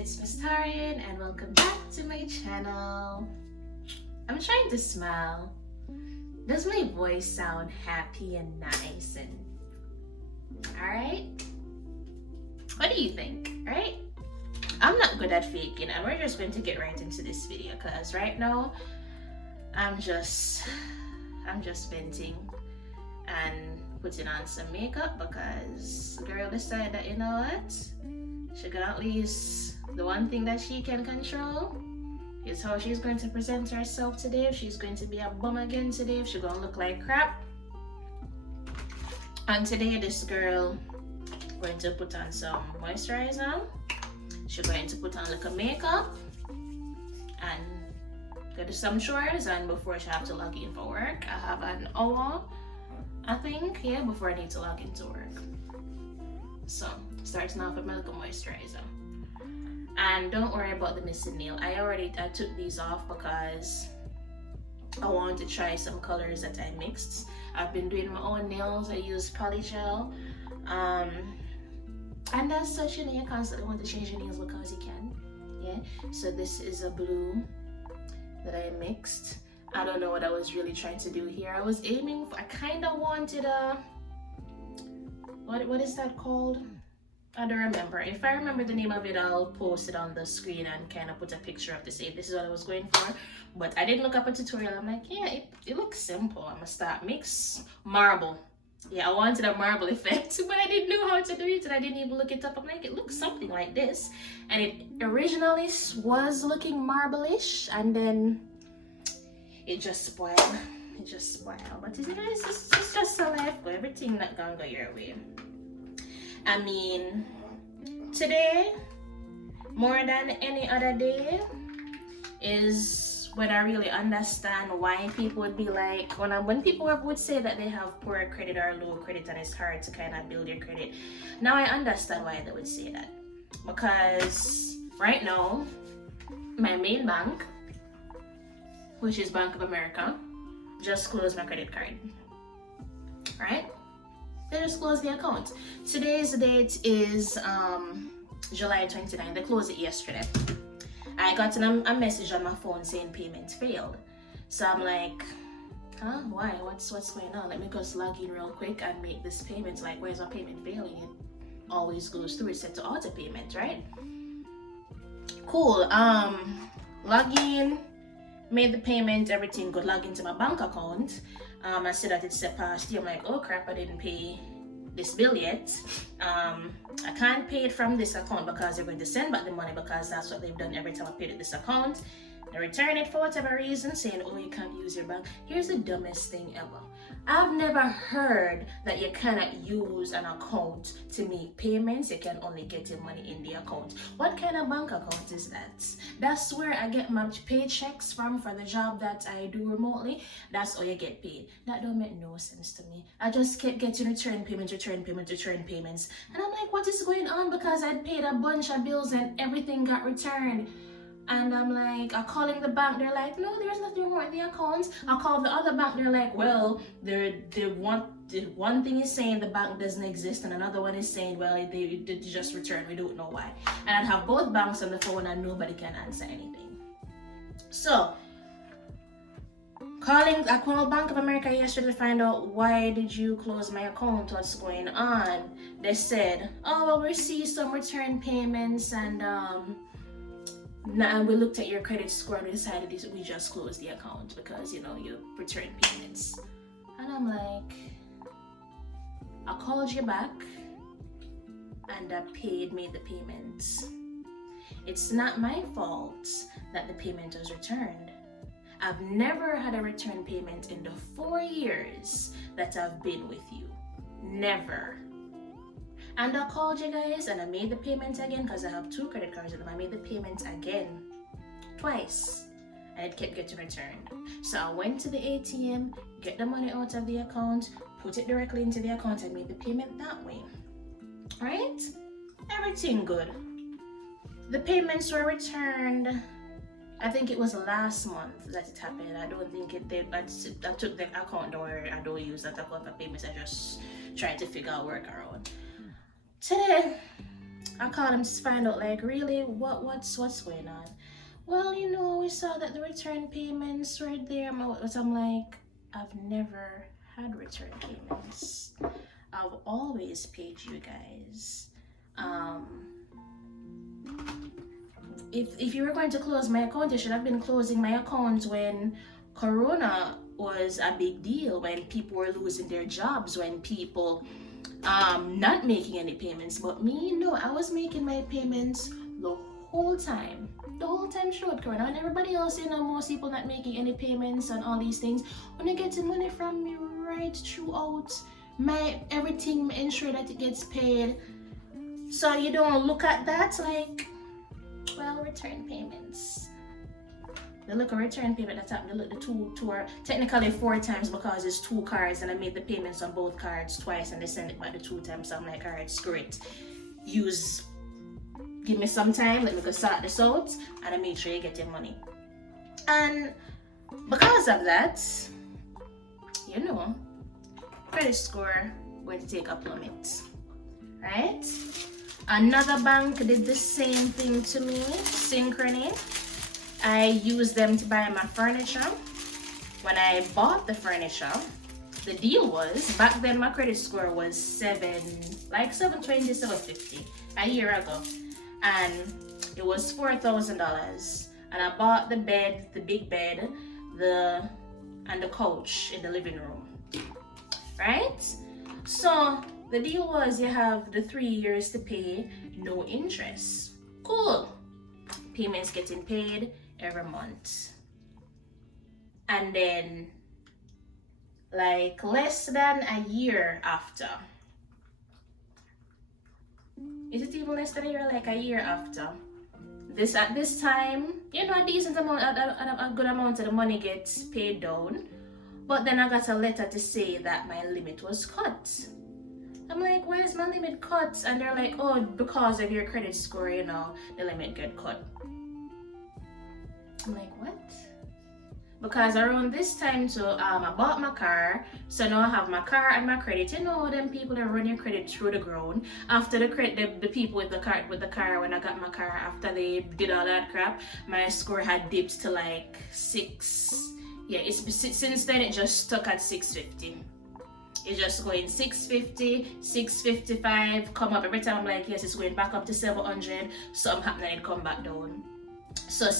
it's Miss Tarian and welcome back to my channel. I'm trying to smile. Does my voice sound happy and nice and alright? What do you think, right? I'm not good at faking and we're just going to get right into this video because right now I'm just venting and putting on some makeup because the girl decided that, you know what, she got at least the one thing that she can control is how she's going to present herself today. If she's going to be a bum again today, if she's going to look like crap. And today this girl going to put on some moisturizer, she's going to put on like a makeup and go to some chores, and before she have to log in for work. I have an hour, I think, yeah, before I need to log into work. So starting off with my little moisturizer. And don't worry about the missing nail. I took these off because I wanted to try some colors that I mixed. I've been doing my own nails. I use polygel. And as such, you know, you constantly want to change your nails because you can. Yeah. So this is a blue that I mixed. I don't know what I was really trying to do here. I was aiming for, I kind of wanted a, what is that called? I don't remember. If I remember the name of it, I'll post it on the screen and kind of put a picture of to say this is what I was going for. But I didn't look up a tutorial. I'm like, yeah, it looks simple. I'm gonna start mix marble. Yeah, I wanted a marble effect, but I didn't know how to do it and I didn't even look it up. I'm like, it looks something like this. And it originally was looking marble-ish and then it just spoiled. It just spoiled. But you know, it's just a life. Everything not gonna go your way. I mean, today, more than any other day, is when I really understand why people would be like, when people would say that they have poor credit or low credit and it's hard to kind of build your credit. Now I understand why they would say that. Because right now, my main bank, which is Bank of America, just closed my credit card. Right? They just closed the account. Today's date is July 29th. They closed it yesterday. I got a message on my phone saying payment failed. So I'm like, huh? Why? What's going on? Let me just log in real quick and make this payment. Like, where's my payment failing? It always goes through. It's set to auto payment, right? Cool. Log in, made the payment, everything good. Log into my bank account. I see that it's set past due. I'm like, oh crap, I didn't pay this bill yet. I can't pay it from this account because they're going to send back the money because that's what they've done every time I paid it this account. They return it for whatever reason, saying, oh, you can't use your bank. Here's the dumbest thing ever. I've never heard that you cannot use an account to make payments. You can only get your money in the account. What kind of bank account is that? That's where I get my paychecks from for the job that I do remotely. That's how you get paid. That don't make no sense to me. I just kept getting return payments. And I'm like, what is going on? Because I'd paid a bunch of bills and everything got returned. And I'm like, I'm calling the bank. They're like, no, there's nothing wrong with the account. I call the other bank. They're like, well, one thing is saying the bank doesn't exist, and another one is saying, well, they just returned. We don't know why. And I'd have both banks on the phone, and nobody can answer anything. So, I called Bank of America yesterday to find out why did you close my account? What's going on? They said, oh, well, we see some return payments and we looked at your credit score and we decided we just closed the account because, you know, you return payments. And I'm like, I called you back and I made the payments. It's not my fault that the payment was returned. I've never had a return payment in the 4 years that I've been with you. Never. And I called you guys and I made the payment again because I have 2 credit cards and I made the payment again twice and it kept getting returned. So I went to the ATM, get the money out of the account, put it directly into the account and made the payment that way. Right? Everything good. The payments were returned. I think it was last month that it happened. I don't think it did. I took the account door. I don't use that account for payments. I just try to figure out workaround. Today, I called them to find out, like, really, what's going on? Well, we saw that the return payments were there, but I'm like, I've never had return payments. I've always paid you guys. If you were going to close my account, you should have been closing my account when Corona was a big deal, when people were losing their jobs, when people not making any payments. But me, no, I was making my payments the whole time throughout Corona, and everybody else, most people not making any payments and all these things. When you getting money from me right throughout my everything, ensure that it gets paid. So you don't look at that like, well, return payments. They look a return payment that's happened. They look the two are technically 4 times because it's 2 cards, and I made the payments on both cards twice, and they send it back the 2 times. So I'm like, all right, screw it. Give me some time, let me go sort this out, and I make sure you get your money. And because of that, credit score going to take a plummet, right? Another bank did the same thing to me, Synchrony. I used them to buy my furniture. When I bought the furniture, the deal was, back then my credit score was 720, 750 a year ago. And it was $4,000. And I bought the bed, the big bed, and the couch in the living room, right? So the deal was, you have the 3 years to pay, no interest. Cool. Payments getting paid every month. And then, like, less than a year after, is it even less than a year? Like a year after, at this time, a decent amount, a good amount of the money gets paid down. But then I got a letter to say that my limit was cut. I'm like, why is my limit cut? And they're like, oh, because of your credit score, the limit get cut. I'm like, what? Because around this time, so I bought my car, so now I have my car and my credit. Them people that run your credit through the ground. After the people with the car, when I got my car, after they did all that crap, my score had dipped to like 6. Yeah, since then it just stuck at 650. It's just going 650, 655, come up every time. I'm like, yes, it's going back up to 700. Something happening, it come back down. So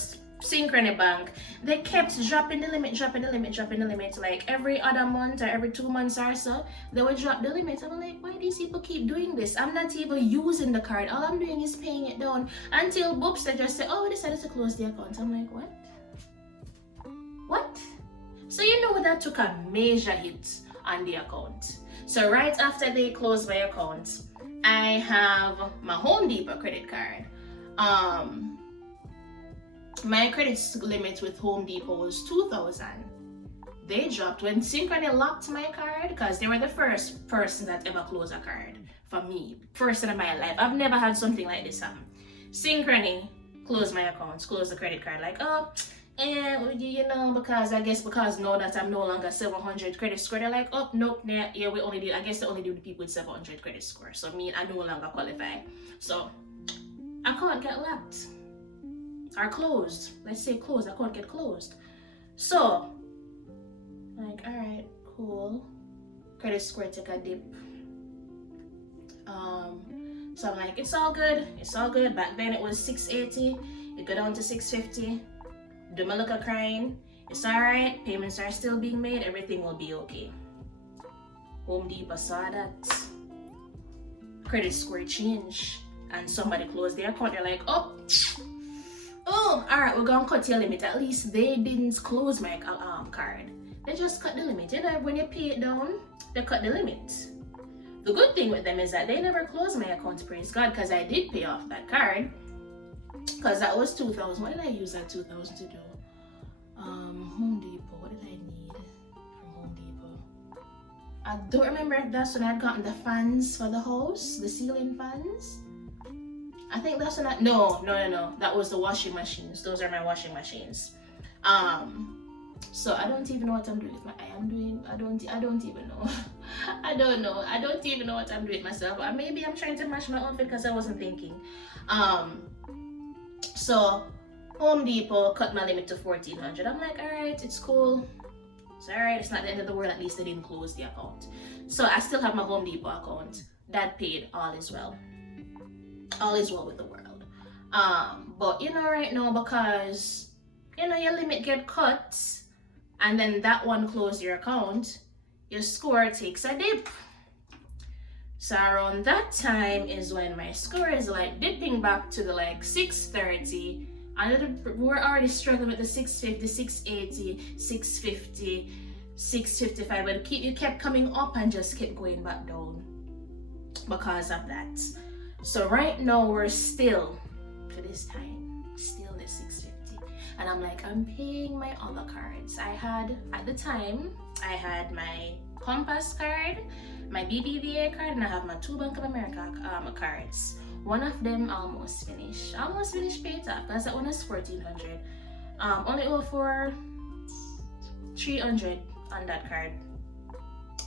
Synchrony Bank, they kept dropping the limit. Like every other month or every 2 months or so, they would drop the limit. I'm like, why these people keep doing this? I'm not even using the card. All I'm doing is paying it down. Until boops, they just say, oh, we decided to close the account. I'm like, what? What? So that took a major hit on the account. So right after they closed my account, I have my Home Depot credit card. My credit limit with Home Depot was $2,000. They dropped when Synchrony locked my card, because they were the first person that ever closed a card for me. First in my life. I've never had something like this happen. Synchrony closed my accounts, closed the credit card. Like, because now that I'm no longer 700 credit score, they're like, oh, nope, yeah, they only do the people with 700 credit score. So I no longer qualify. So I can't get locked. Or closed. Let's say closed. I can't get closed. So, like, alright, cool. Credit score took a dip. So I'm like, it's all good. Back then it was 680. It got down to 650. Do my look at crying. It's alright. Payments are still being made. Everything will be okay. Home Depot saw that. Credit score change. And somebody closed their account. They're like, oh, alright, we're gonna cut your limit. At least they didn't close my card. They just cut the limit. When you pay it down, they cut the limit. The good thing with them is that they never closed my account, praise God, because I did pay off that card. Because that was $2,000. What did I use that $2,000 to do? Home Depot. What did I need from Home Depot? I don't remember if that's when I'd gotten the fans for the house, the ceiling fans. I think that's when no. That was the washing machines. Those are my washing machines. So I don't even know what I'm doing with my I don't even know. I don't know. I don't even know what I'm doing myself. Maybe I'm trying to match my outfit because I wasn't thinking. So Home Depot cut my limit to 1,400. I'm like, alright, it's cool. It's alright, it's not the end of the world. At least they didn't close the account. So I still have my Home Depot account. That paid, all is well. All is well with the world. But right now, because your limit get cut and then that one closed your account, your score takes a dip. So around that time is when my score is like dipping back to the like 630. And we're already struggling with the 650, 680, 650, 655, but it kept coming up and just kept going back down because of that. So right now we're still, to this time, still at 650. And I'm like, I'm paying my other cards. At the time, I had my Compass card, my BBVA card, and I have my 2 Bank of America cards. One of them almost finished paid off because that one is 1,400. Only owe for 300 on that card.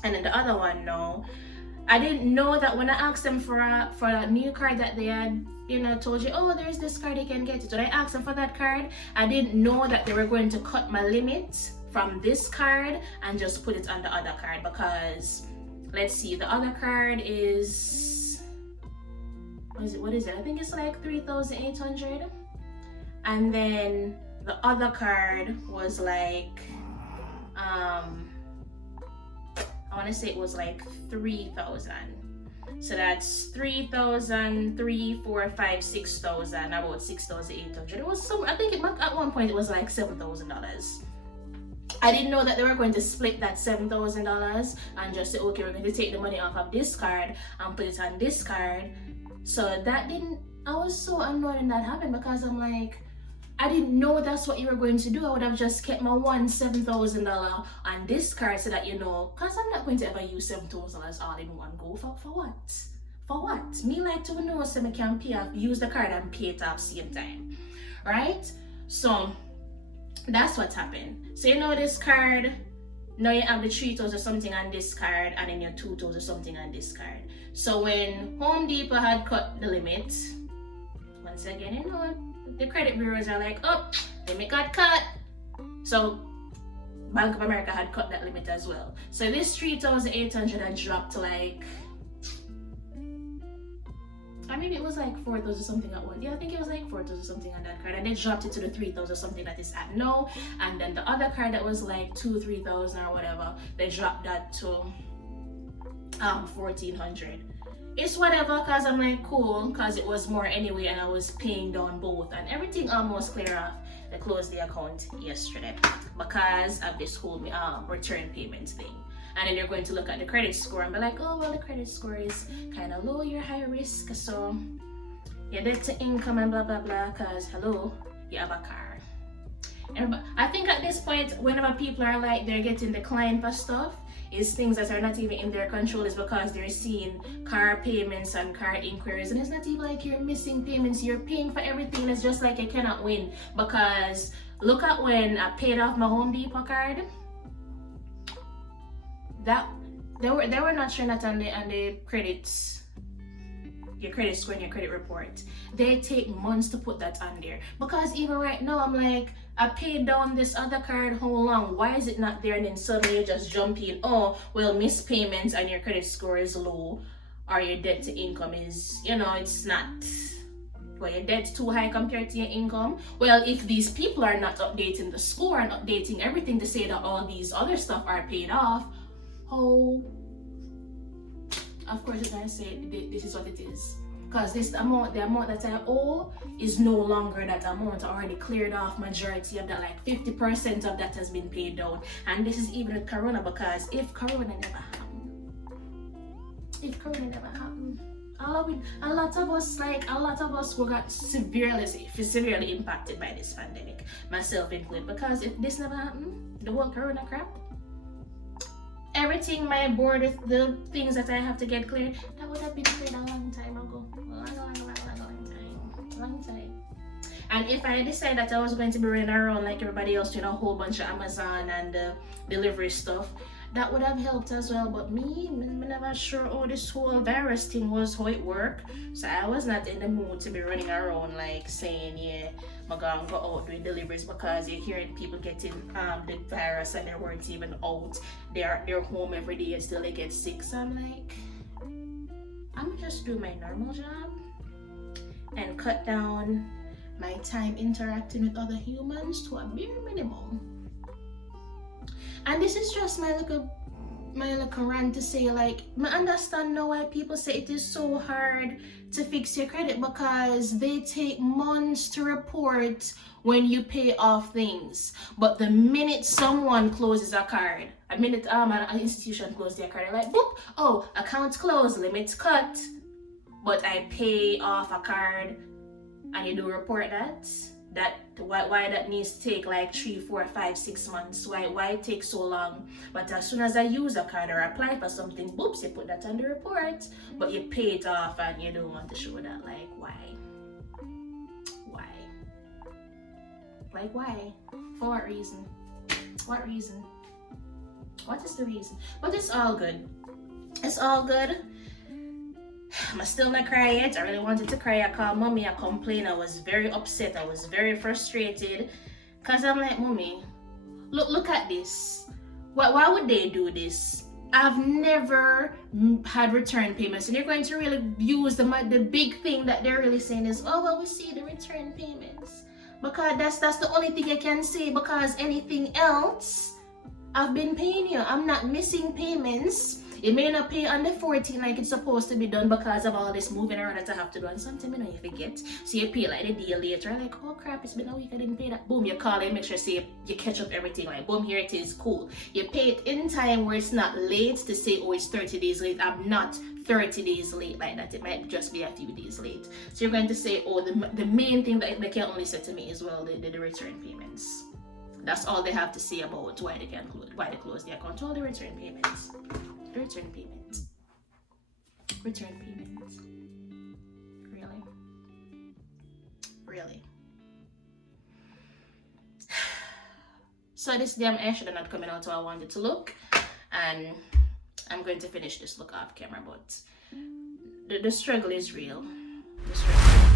And then the other one, no. I didn't know that when I asked them for a new card that they had, told you, oh, there's this card, you can get it. When I asked them for that card, I didn't know that they were going to cut my limit from this card and just put it on the other card because, let's see, the other card is, what is it? I think it's like 3,800. And then the other card was like, I want to say it was like 3,000. So that's 3,000, 3, 4, 5, 6,000, about 6,800. It was some, I think at one point it was like $7,000. I didn't know that they were going to split that $7,000 and just say, okay, we're going to take the money off of this card and put it on this card. So I was so annoyed when that happened because I'm like, I didn't know that's what you were going to do. I would have just kept my $7,000 on this card so that because I'm not going to ever use $7,000 all in one go. For what? For what? Me like to know so I can use the card and pay it off same time. Right? So that's what happened. So this card, now you have the 3,000 something on this card and then your 2,000 something on this card. So when Home Depot had cut the limit, once again, the credit bureaus are like, oh, limit got cut. So Bank of America had cut that limit as well. So this 3,800 had dropped to like, or maybe it was like 4,000 something at one. Yeah, I think it was like 4,000 something on that card. And they dropped it to the 3,000 something that is at now. And then the other card that was like 2,000, 3,000 or whatever, they dropped that to 1,400. It's whatever, because I'm like, cool, because it was more anyway and I was paying down both and everything almost clear off. They closed the account yesterday because of this whole return payment thing. And then they're going to look at the credit score and be like, oh, well, the credit score is kind of low, you're high risk, so your debt to income and blah, blah, blah, because, hello, you have a car. And I think at this point, whenever people are like, they're getting declined for stuff, is things that are not even in their control is because they're seeing car payments and car inquiries, and it's not even like you're missing payments, you're paying for everything. It's just like you cannot win, because look at when I paid off my Home Depot card, that they were not showing that on the credits, your credit score and your credit report. They take months to put that on there, because even right now I'm like, I paid down this other card, how long? Why is it not there? And then suddenly you just jump in, oh, well, missed payments and your credit score is low, or your debt to income is, it's not, well, your debt's too high compared to your income. Well, if these people are not updating the score and updating everything to say that all these other stuff are paid off, how, of course it's gonna say this is what it is. Because the amount that I owe is no longer that amount. I already cleared off majority of that, like 50% of that has been paid down. And this is even with Corona, because if Corona never happened, a lot of us who got severely impacted by this pandemic, myself included, because if this never happened, the whole Corona crap, everything, my board, the things that I have to get cleared, that would have been cleared a long time ago. Long time. And if I decided that I was going to be running around like everybody else doing a whole bunch of Amazon and delivery stuff, that would have helped as well. But me never sure how this whole virus thing was, how it worked. So I was not in the mood to be running around like saying, yeah, I'm gonna go out doing deliveries, because you're hearing people getting the virus and they weren't even out. They're home every day and still they get sick. So I'm like, I'm gonna just do my normal job and cut down my time interacting with other humans to a bare minimum. And this is just my little rant to say, like, I understand now why people say it is so hard to fix your credit, because they take months to report when you pay off things. But the minute someone closes a card, a minute an institution closes their card, they're like, boop, oh, account closed, limits cut. But I pay off a card and you do report that why that needs to take like 3, 4, 5, 6 months, why it takes so long. But as soon as I use a card or apply for something, boops, you put that on the report, but you pay it off and you don't want to show that. Like, why? Like, why? For what reason? What reason? What is the reason? But it's all good. It's all good. I'm still not crying yet. I really wanted to cry. I called mommy, I complained. I was very upset. I was very frustrated. Because I'm like, mommy, look at this. Why would they do this? I've never had return payments. And you're going to really use the big thing that they're really saying is, oh, well, we see the return payments. Because that's the only thing I can say, because anything else, I've been paying you. I'm not missing payments. You may not pay on the 14th like it's supposed to be done because of all this moving around that I have to do, and sometimes you know you forget. So you pay like the day later, like, oh crap, it's been a week, I didn't pay that. Boom, you call and make sure you catch up everything, like boom, here it is, cool. You pay it in time where it's not late to say, oh, it's 30 days late. I'm not 30 days late like that. It might just be a few days late. So you're going to say, oh, the main thing that they can only say to me is, well, the return payments. That's all they have to say about why they close the account. All the return payments. Return payments. Really. So this day I'm actually not coming out how I wanted to look, and I'm going to finish this look off camera, but the struggle is real. The struggle